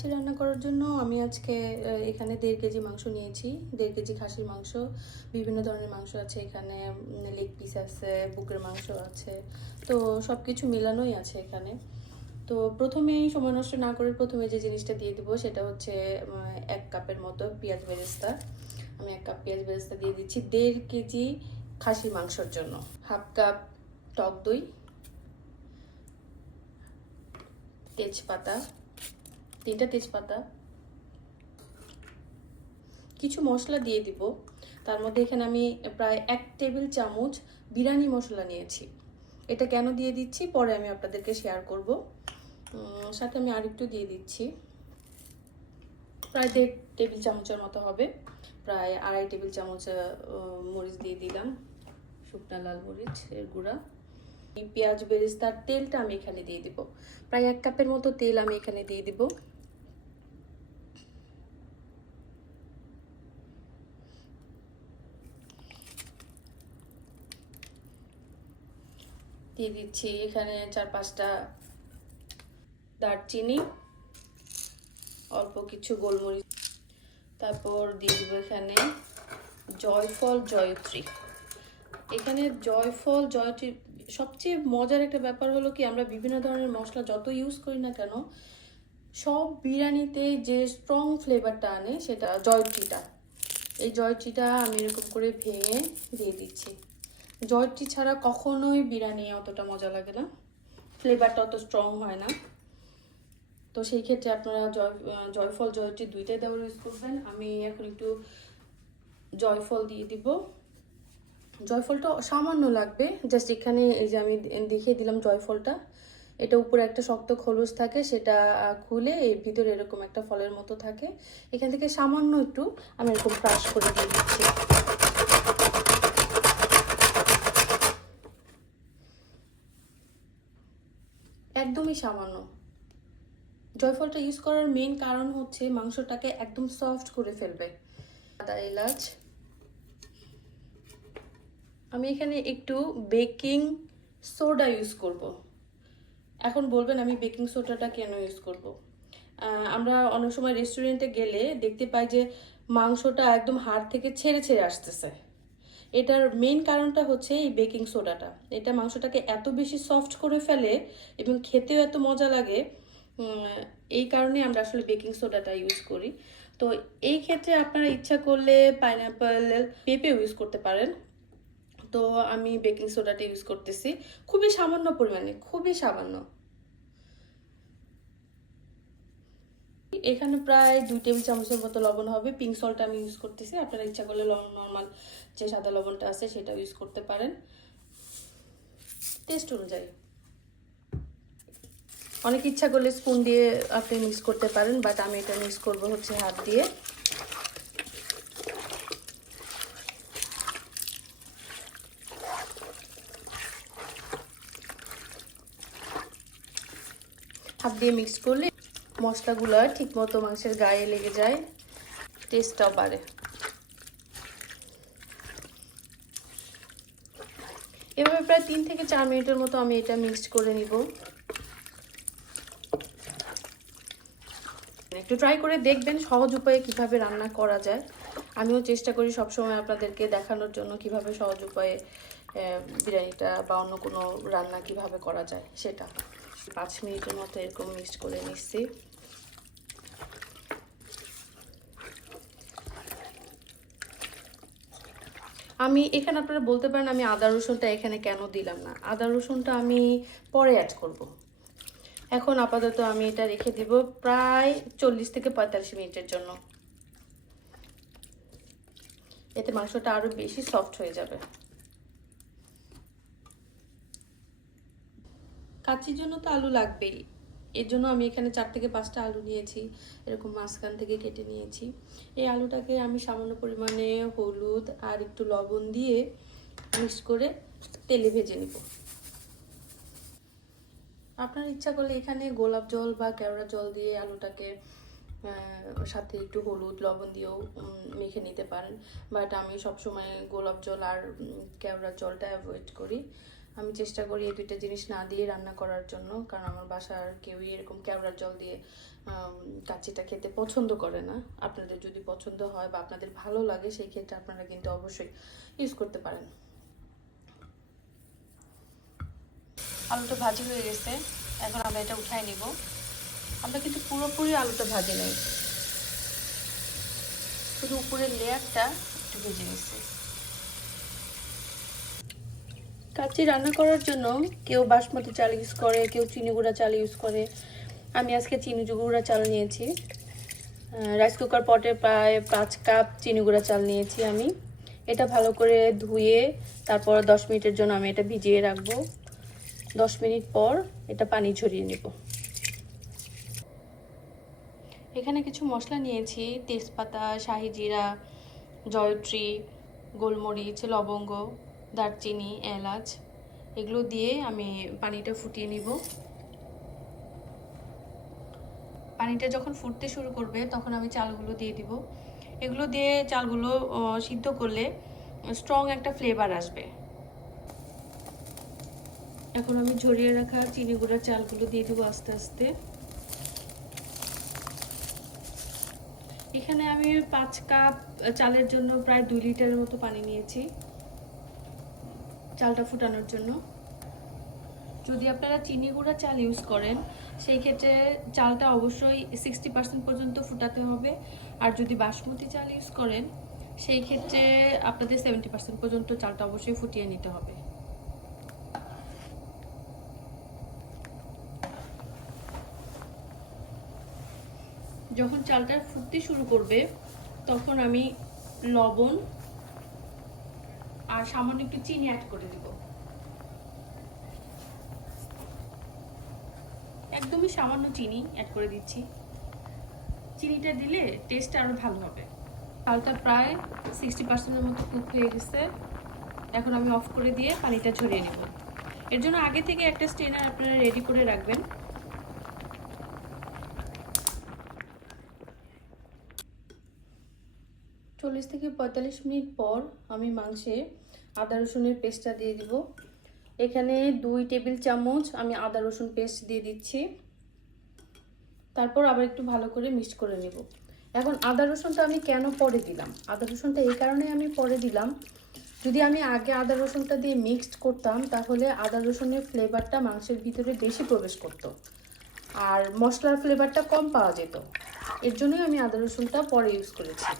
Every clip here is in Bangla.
কাচ্চি রান্না করার জন্য আমি আজকে এখানে 1.5 কেজি মাংস নিয়েছি। 1.5 কেজি খাসির মাংস, বিভিন্ন ধরনের মাংস আছে এখানে, লেগ পিস আছে, বুকের মাংস আছে, তো সব কিছু মিলানোই আছে এখানে। তো প্রথমেই সময় নষ্ট না করে প্রথমে যে জিনিসটা দিয়ে দিব সেটা হচ্ছে 1 কাপের মতো পেঁয়াজ বেরেস্তা। আমি 1 কাপ পেঁয়াজ বেরেস্তা দিয়ে দিচ্ছি 1.5 কেজি খাসির মাংসর জন্য। 1/2 কাপ টক দই, তেজপাতা, 3টা তেজপাতা, কিছু মশলা দিয়ে দিব। তার মধ্যে এখানে আমি প্রায় 1 টেবিল চামচ বিরিয়ানি মশলা নিয়েছি। এটা কেন দিয়ে দিচ্ছি পরে আমি আপনাদেরকে শেয়ার করব। সাথে আমি আরেকটু দিয়ে দিচ্ছি, প্রায় 1.5 টেবিল চামচের মতো হবে, প্রায় 2.5 টেবিল চামচ মরিচ দিয়ে দিলাম, শুকনা লাল মরিচ এর গুঁড়া। এই পেঁয়াজ বেরেস্তার তেলটা আমি এখানে দিয়ে দিব, প্রায় 1 কাপের মতো তেল আমি এখানে দিয়ে দিব। দিয়ে দিচ্ছি এখানে 4-5টা দারচিনি, অল্প কিছু গোলমরিচ, তারপর দিয়ে দিব এখানে জয়ফল জয়ত্রী। এখানে জয়ফল জয়ত্রী সবচেয়ে মজার একটা ব্যাপার হলো কি, আমরা বিভিন্ন ধরনের মশলা যত ইউজ করি না কেন, সব বিরিয়ানিতে যে স্ট্রং ফ্লেভারটা আনে সেটা জয়ত্রীটা। এই জয়ত্রীটা আমি এরকম করে ভেঙে দিয়ে দিচ্ছি। জয়ত্রী ছাড়া কখনোই বিরিয়ানি অতটা মজা লাগে না, ফ্লেভারটা অত স্ট্রং হয় না। তো সেই ক্ষেত্রে আপনারা জয়ফল জয়ত্রী দুইটাই দেওয়ার ইউজ করবেন। আমি এখন একটু জয়ফল দিয়ে দিব। জয়ফলটা সামান্য লাগবে, জাস্ট এখানে এই যে আমি দেখিয়ে দিলাম জয়ফলটা, এটা উপরে একটা শক্ত খোলস থাকে, সেটা খুলে এর ভিতরে এরকম একটা ফলের মতো থাকে। এখান থেকে সামান্য একটু আমি এরকম ক্রাশ করে দিয়ে দিচ্ছি। একদমই সামান্য। জয়ফলটা ইউজ করার মেইন কারণ হচ্ছে মাংসটাকে একদম সফট করে ফেলবে। আদা এলাচ, আমি এখানে একটু বেকিং সোডা ইউজ করব। এখন বলবেন আমি বেকিং সোডাটা কেন ইউজ করব। আমরা অনেক সময় রেস্টুরেন্টে গেলে দেখতে পাই যে মাংসটা একদম হাড় থেকে ছেড়ে ছেড়ে আসতেছে। এটার মেইন কারণটা হচ্ছে এই বেকিং সোডাটা। এটা মাংসটাকে এত বেশি সফট করে ফেলে এবং খেতেও এত মজা লাগে, এই কারণে আমরা আসলে বেকিং সোডাটা ইউজ করি। তো এই ক্ষেত্রে আপনারা ইচ্ছা করলে পাইনাপেল, পেঁপে ইউজ করতে পারেন। তো আমি বেকিং সোডাটা ইউজ করতেছি খুবই সামান্য পরিমাণে, খুবই সামান্য। এখানে প্রায় 2 টেবিল চামচের মতো লবণ হবে। পিঙ্ক সল্ট আমি ইউজ করতেছি, আপনারা ইচ্ছা করলে নর্মাল যে সাদা লবণটা আছে সেটা ইউজ করতে পারেন টেস্ট অনুযায়ী। অনেক ইচ্ছা করলে স্পুন দিয়ে আপনি মিক্স করতে পারেন, বাট আমি এটা মিক্স করব হচ্ছে হাত দিয়ে। হাত দিয়ে মিক্স করলে মশলাগুলো ঠিকমতো মাংসের গায়ে লেগে যায়, টেস্টটাও বাড়ে। এভাবে প্রায় 3 থেকে 4 মিনিটের মতো আমি এটা মিক্সড করে নিব। একটু ট্রাই করে দেখবেন সহজ উপায়ে কিভাবে রান্না করা যায়। আমিও চেষ্টা করি সবসময় আপনাদেরকে দেখানোর জন্য কিভাবে সহজ উপায়ে বিরিয়ানিটা বা অন্য কোনো রান্না কিভাবে করা যায় সেটা। 5 মিনিটের মতো এরকম মিক্সড করে নিচ্ছি। আমি এখানে আপনারা বলতে পারেন আমি আদা রসুনটা এখানে কেন দিলাম না। আদা রসুনটা আমি পরে অ্যাড করব। এখন আপাতত আমি এটা রেখে দিব প্রায় 40 থেকে 45 মিনিটের জন্য। এতে মাংসটা আরো বেশি সফট হয়ে যাবে। কাচ্চির জন্য তো আলু লাগবেই, এর জন্য আমি এখানে 4 থেকে 5টা আলু নিয়েছি, এরকম মাঝখান থেকে কেটে নিয়েছি। এই আলুটাকে আমি সামান্য পরিমাণে হলুদ আর একটু লবণ দিয়ে মিক্স করে তেলে ভেজে নিব। আপনার ইচ্ছা করলে এখানে গোলাপ জল বা কেওড়া জল দিয়ে আলুটাকে সাথে একটু হলুদ লবণ দিয়েও মেখে নিতে পারেন, বাট আমি সবসময় গোলাপ জল আর কেওড়া জলটা অ্যাভয়েড করি। আমি চেষ্টা করি এই দুইটা জিনিস না দিয়ে রান্না করার জন্য, কারণ আমার বাসার কেউই এরকম কেওড়ার জল দিয়ে কাচ্চিটা খেতে পছন্দ করে না। আপনাদের যদি পছন্দ হয় বা আপনাদের ভালো লাগে সেই ক্ষেত্রে আপনারা কিন্তু অবশ্যই ইউজ করতে পারেন। আলুটা ভাজি হয়ে গেছে, এখন আমরা এটা উঠাই নিব। আমরা কিন্তু পুরোপুরি আলুটা ভাজি নেই, শুধু উপরের লেয়ারটা একটু ভেজে নিচ্ছি। কাচ্চি রান্না করার জন্য কেউ বাসমতি চাল ইউজ করে, কেউ চিনি গুঁড়া চাল ইউজ করে। আমি আজকে চিনি গুঁড়া চাল নিয়েছি। রাইস কুকার পটে প্রায় 5 কাপ চিনি গুঁড়া চাল নিয়েছি আমি। এটা ভালো করে ধুয়ে তারপর 10 মিনিটের জন্য আমি এটা ভিজিয়ে রাখবো। 10 মিনিট পর এটা পানি ঝরিয়ে নেব। এখানে কিছু মশলা নিয়েছি, তেজপাতা, শাহি জিরা, জয়ত্রী, গোলমরিচ, লবঙ্গ, দারচিনি, এলাচ, এগুলো দিয়ে আমি পানিটা ফুটিয়ে নিব। পানিটা যখন ফুটতে শুরু করবে তখন আমি চালগুলো দিয়ে দিব। এগুলো দিয়ে চালগুলো সিদ্ধ করলে স্ট্রং একটা ফ্লেভার আসবে। এখন আমি ঝরিয়ে রাখা চিনি গুঁড়া চালগুলো দিয়ে দেবো আস্তে আস্তে। এখানে আমি 5 কাপ চালের জন্য প্রায় 2 লিটারের মতো পানি নিয়েছি চালটা ফুটানোর জন্য। যদি আপনারা চিনি গুঁড়া চাল ইউজ করেন সেই ক্ষেত্রে চালটা অবশ্যই 60% পর্যন্ত ফুটাতে হবে, আর যদি বাসমতি চাল ইউজ করেন সেই ক্ষেত্রে আপনাদের 70% পর্যন্ত চালটা অবশ্যই ফুটিয়ে নিতে হবে। যখন চালটা ফুটতে শুরু করবে তখন আমি লবণ আর সামান্য একটু চিনি অ্যাড করে দিব। একদমই সামান্য চিনি অ্যাড করে দিচ্ছি। চিনিটা দিলে টেস্ট আরো ভালো হবে। চালটা প্রায় 60%-এর মতো কুক হয়ে গেছে। এখন আমি অফ করে দিয়ে পানিটা ঝরিয়ে নেব। এর জন্য আগে থেকে একটা স্ট্রেনার আপনারা রেডি করে রাখবেন। চল্লিশ থেকে 45 মিনিট পর আমি মাংসে আদা রসুনের পেস্টটা দিয়ে দিব। এখানে 2 টেবিল চামচ আমি আদা রসুন পেস্ট দিয়ে দিচ্ছি। তারপর আবার একটু ভালো করে মিক্সড করে নেব। এখন আদা রসুনটা আমি কেন পরে দিলাম? আদা রসুনটা এই কারণে আমি পরে দিলাম, যদি আমি আগে আদা রসুনটা দিয়ে মিক্সড করতাম তাহলে আদা রসুনের ফ্লেভারটা মাংসের ভিতরে বেশি প্রবেশ করত আর মশলার ফ্লেভারটা কম পাওয়া যেত। এর জন্যই আমি আদা রসুনটা পরে ইউজ করেছি।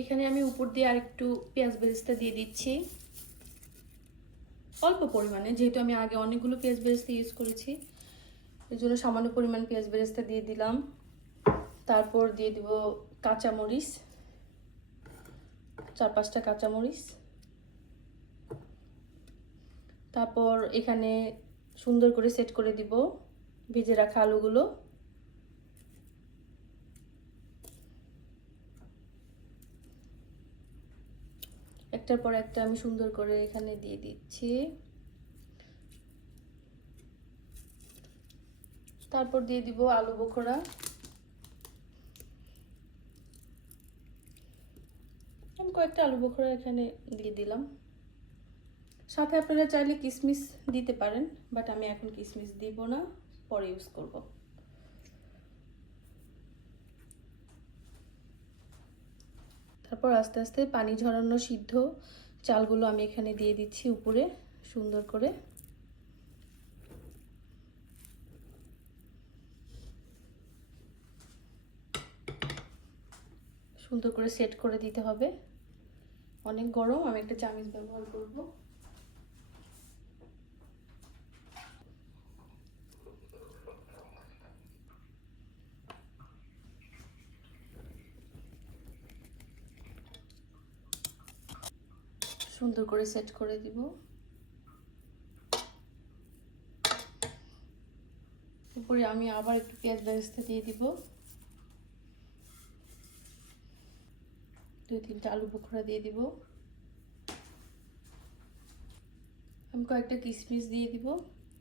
এখানে আমি উপর দিয়ে আরেকটু পেঁয়াজ বেরেস্তা দিয়ে দিচ্ছি অল্প পরিমাণে, যেহেতু আমি আগে অনেকগুলো পেঁয়াজ বেরেস্তা ইউজ করেছি এর জন্য সামান্য পরিমাণ পেঁয়াজ বেরেস্তা দিয়ে দিলাম। তারপর দিয়ে দিব কাঁচামরিচ, 4-5টা কাঁচামরিচ। তারপর এখানে সুন্দর করে সেট করে দিব ভেজে রাখা আলুগুলো। একটার পর একটা আমি সুন্দর করে এখানে দিয়ে দিচ্ছি। তারপর দিয়ে দিব আলু বোখরা। আমি কয়েকটা আলু বোখরা এখানে দিয়ে দিলাম। সাথে আপনারা চাইলে কিশমিশ দিতে পারেন, বাট আমি এখন কিশমিশ দিব না, পরে ইউজ করব। তারপর আস্তে আস্তে পানি ঝরানো সিদ্ধ চালগুলো আমি এখানে দিয়ে দিচ্ছি উপরে সুন্দর করে। সুন্দর করে সেট করে দিতে হবে। অনেক গরম, আমি একটা চামচ ব্যবহার করব। সুন্দর করে সেট করে দিব। উপরে আমি আবার একটু পেঁয়াজ বেরেস্তা দিয়ে দিব। 2-3টা আলু বোখরা দিয়ে দিব। আমি কয়েকটা কিশমিশ দিয়ে দিব,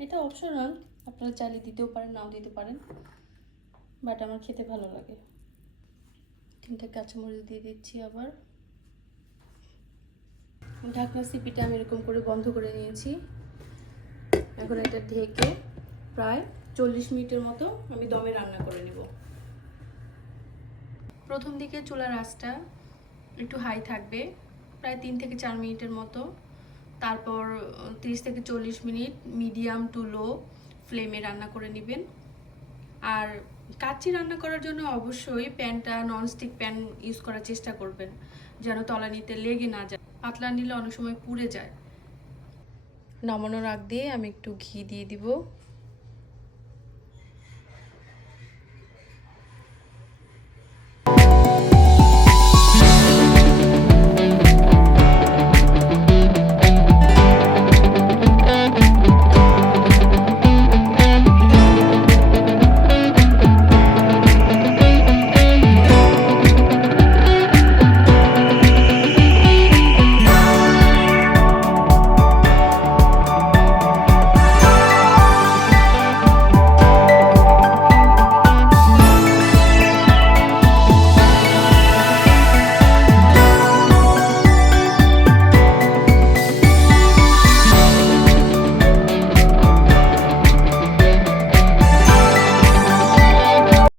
এটা অপশনাল, আপনারা চাইলে দিতেও পারেন নাও দিতে পারেন, বাট আমার খেতে ভালো লাগে। 3টা কাঁচামরিচ দিয়ে দিচ্ছি। আবার ঢাকনা সিপিটা আমি এরকম করে বন্ধ করে নিয়েছি। এখন এটা ঢেকে প্রায় 40 মিনিটের মতো আমি দমে রান্না করে নেব। প্রথম দিকে চুলার আঁচটা একটু হাই থাকবে, প্রায় 3 থেকে 4 মিনিটের মতো। তারপর 30 থেকে 40 মিনিট মিডিয়াম টু লো ফ্লেমে রান্না করে নেবেন। আর কাচ্চি রান্না করার জন্য অবশ্যই প্যানটা ননস্টিক প্যান ইউজ করার চেষ্টা করবেন, যেন তলানিতে লেগে না যায়। পাতলা নিলে অনেক সময় পুড়ে যায়। নামানোর আগ দিয়ে আমি একটু ঘি দিয়ে দিব।